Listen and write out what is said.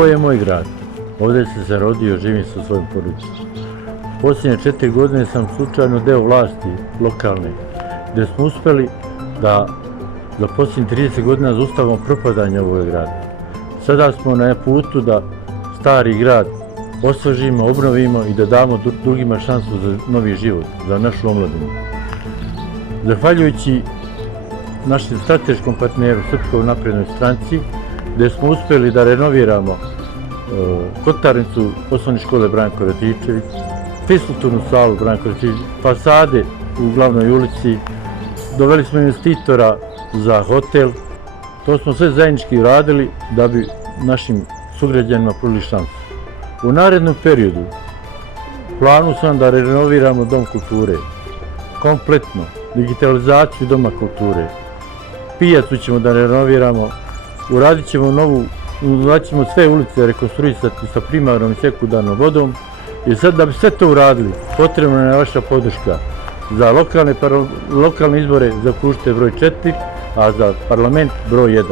Ovo je moj grad. Ovdje sam se rodio, živim sa svojom porodicom. Posljednje 4 godine sam slučajno deo vlasti lokalne, gdje smo uspjeli da za posljednjih 30 godina zaustavimo propadanje ovog grada. Sada smo na putu da stari grad osvežimo, obnovimo i da damo drugima šansu za novi život, za našu omladinu. Zahvaljujući našem strateškom partneru Srpskoj naprednoj stranci, gdje smo uspjeli da renoviramo kotlarnicu osnovne škole Branko Radičević, fiskulturnu salu Branko Radičević, fasade u glavnoj ulici, doveli smo investitora za hotel. To smo sve zajednički uradili da bi našim sugrađanima pružili šansu. U narednom periodu planu sam da renoviramo Dom kulture, kompletno, digitalizaciju Doma kulture, pijacu ćemo da renoviramo, uradit ćemo sve ulice rekonstruisati sa primarnom i sekundarnom vodom i sad da bi sve to uradili potrebna je vaša podrška za lokalne izbore zaokružite broj 4, a za parlament broj 1.